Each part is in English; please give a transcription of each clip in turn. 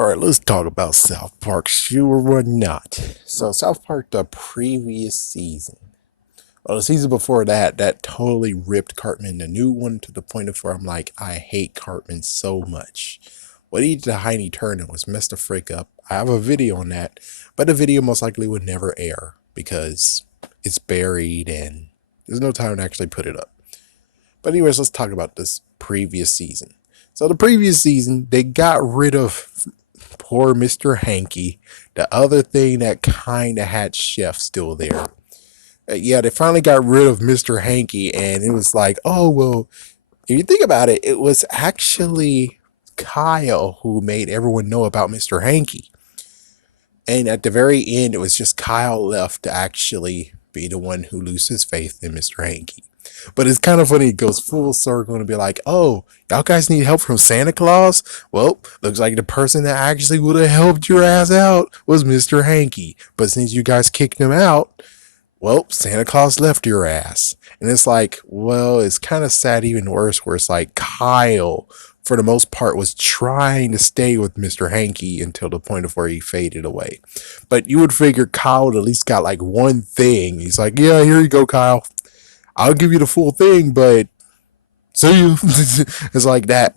All right, let's talk about South Park. Sure or not. So, South Park, the previous season. Well, the season before that, that totally ripped Cartman the new one to the point of where I'm like, I hate Cartman so much. What he did to Heiny Turner was messed the frick up. I have a video on that, but the video most likely would never air because it's buried and there's no time to actually put it up. But anyways, let's talk about this previous season. So the previous season, they got rid of poor Mr. Hanky, the other thing that kind of had Chef still there. Yeah, they finally got rid of Mr. Hanky, and it was like, oh, well, if you think about it, it was actually Kyle who made everyone know about Mr. Hanky. And at the very end, it was just Kyle left to actually be the one who loses faith in Mr. Hanky. But it's kind of funny. It goes full circle and be like, oh, y'all guys need help from Santa Claus? Well, looks like the person that actually would have helped your ass out was Mr. Hanky. But since you guys kicked him out, well, Santa Claus left your ass. And it's like, well, it's kind of sad, even worse, where it's like Kyle, for the most part, was trying to stay with Mr. Hanky until the point of where he faded away. But you would figure Kyle at least got like one thing. He's like, yeah, here you go, Kyle. I'll give you the full thing, but see you. It's like that.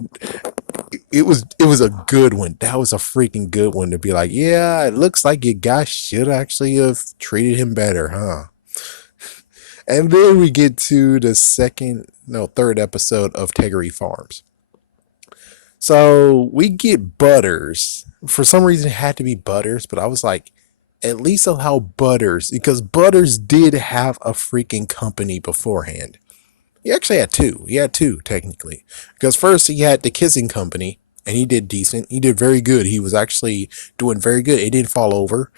It was a good one. That was a freaking good one to be like, yeah, it looks like you guys should actually have treated him better, huh? And then we get to the third episode of Teggery Farms. So we get Butters. For some reason, it had to be Butters, but I was like, at least allow Butters, because Butters did have a freaking company beforehand. He actually had two. He had two, technically. Because first he had the Kissing Company, and he did decent. He did very good. He was actually doing very good. It didn't fall over.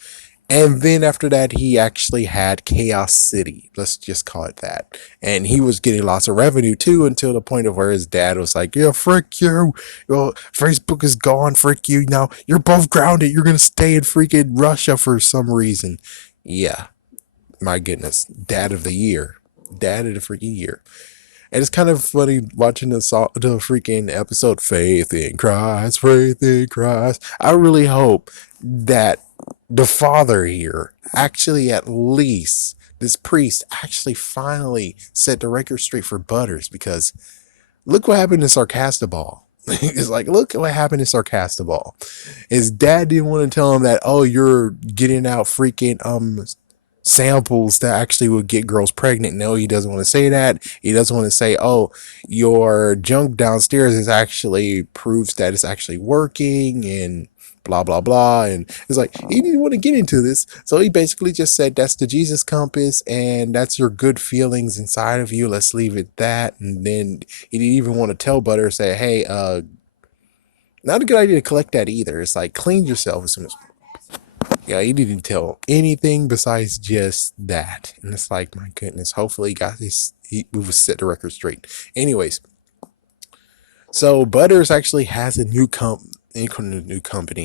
And then after that, he actually had Chaos City. Let's just call it that. And he was getting lots of revenue too, until the point of where his dad was like, yeah, frick you. Well, Facebook is gone. Frick you. Now you're both grounded. You're going to stay in freaking Russia for some reason. Yeah. My goodness. Dad of the year. Dad of the freaking year. And it's kind of funny watching the freaking episode, Faith in Christ, Faith in Christ. I really hope that the father here actually, at least this priest actually finally set the record straight for Butters, because look what happened to Sarcastable. It's like, look what happened to Sarcastable. His dad didn't want to tell him that, oh, you're getting out freaking samples that actually would get girls pregnant. No, he doesn't want to say that. He doesn't want to say, oh, your junk downstairs is actually proves that it's actually working and blah blah blah. And it's like, he didn't want to get into this, so he basically just said that's the Jesus compass and that's your good feelings inside of you, let's leave it that. And then he didn't even want to tell Butter, say, hey, not a good idea to collect that either. It's like, clean yourself as soon as. Yeah, he didn't tell anything besides just that. And it's like, my goodness, hopefully he got this, we will set the record straight. Anyways, so Butters actually has a new company.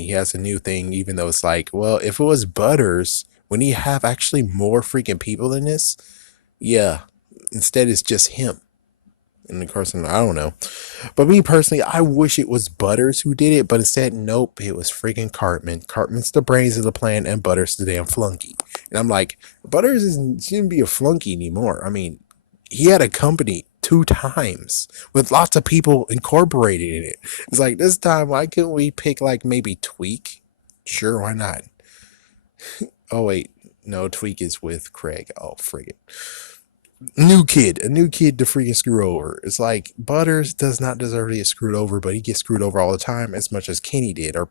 He has a new thing, even though it's like, well, if it was Butters, wouldn't he have actually more freaking people than this? Yeah, instead it's just him. And of course, I don't know. But me personally, I wish it was Butters who did it, but instead, nope, it was freaking Cartman. Cartman's the brains of the plan, and Butters the damn flunky. And I'm like, Butters shouldn't be a flunky anymore. I mean, he had a company 2 times with lots of people incorporated in it. It's like, this time, why couldn't we pick like maybe Tweak? Sure, why not? Oh wait, no, Tweak is with Craig. Oh, friggin'. A new kid to freaking screw over. It's like, Butters does not deserve to get screwed over, but he gets screwed over all the time, as much as Kenny did. Or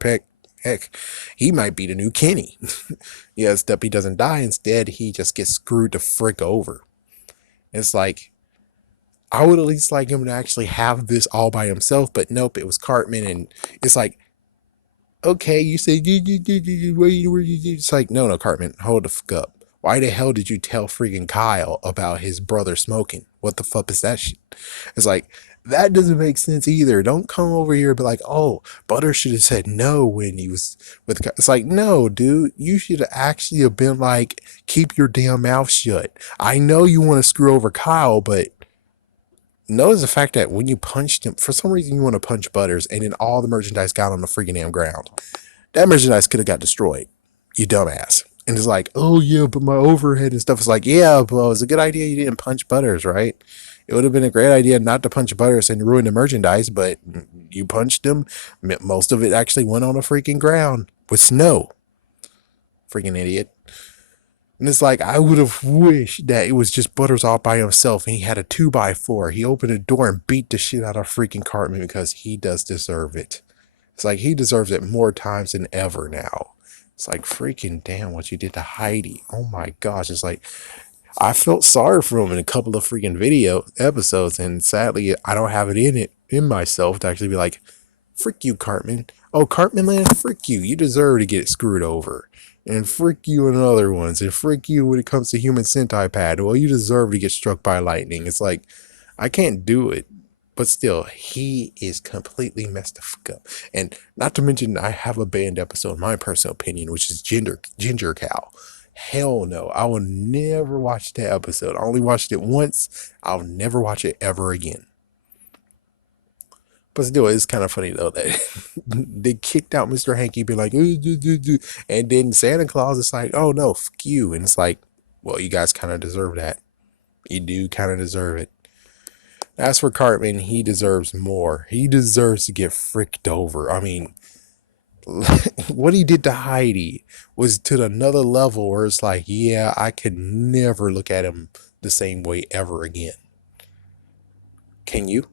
heck, he might be the new Kenny. Yeah, except he doesn't die. Instead, he just gets screwed the frick over. It's like, I would at least like him to actually have this all by himself, but nope, it was Cartman. And it's like, okay, you say, it's like, no, Cartman, hold the fuck up. Why the hell did you tell freaking Kyle about his brother smoking? What the fuck is that shit? It's like, that doesn't make sense either. Don't come over here and be like, oh, Butter should have said no when he was with. It's like, no, dude, you should actually have been like, keep your damn mouth shut. I know you want to screw over Kyle, but notice the fact that when you punched him, for some reason you want to punch Butters, and then all the merchandise got on the freaking damn ground. That merchandise could have got destroyed, you dumbass. And it's like, oh yeah, but my overhead and stuff is like, yeah, well, it's a good idea you didn't punch Butters, right? It would have been a great idea not to punch Butters and ruin the merchandise, but you punched him. Most of it actually went on the freaking ground with snow. Freaking idiot. And it's like, I would have wished that it was just Butters all by himself and he had a 2x4. He opened the door and beat the shit out of freaking Cartman because he does deserve it. It's like he deserves it more times than ever now. It's like, freaking damn what you did to Heidi. Oh my gosh. It's like, I felt sorry for him in a couple of freaking video episodes, and sadly, I don't have it in myself to actually be like, frick you, Cartman. Oh, Cartman Land, frick you. You deserve to get screwed over. And frick you in other ones. And frick you when it comes to Human Sentai Pad. Well, you deserve to get struck by lightning. It's like, I can't do it. But still, he is completely messed the fuck up. And not to mention, I have a banned episode, in my personal opinion, which is Ginger Cow. Hell no. I will never watch that episode. I only watched it once. I'll never watch it ever again. But still, it's kind of funny though that they kicked out Mr. Hanky, be like, and then Santa Claus is like, oh no, fuck you. And it's like, well, you guys kind of deserve that. You do kind of deserve it. As for Cartman, he deserves more. He deserves to get fricked over. I mean, what he did to Heidi was to another level where it's like, yeah, I could never look at him the same way ever again. Can you?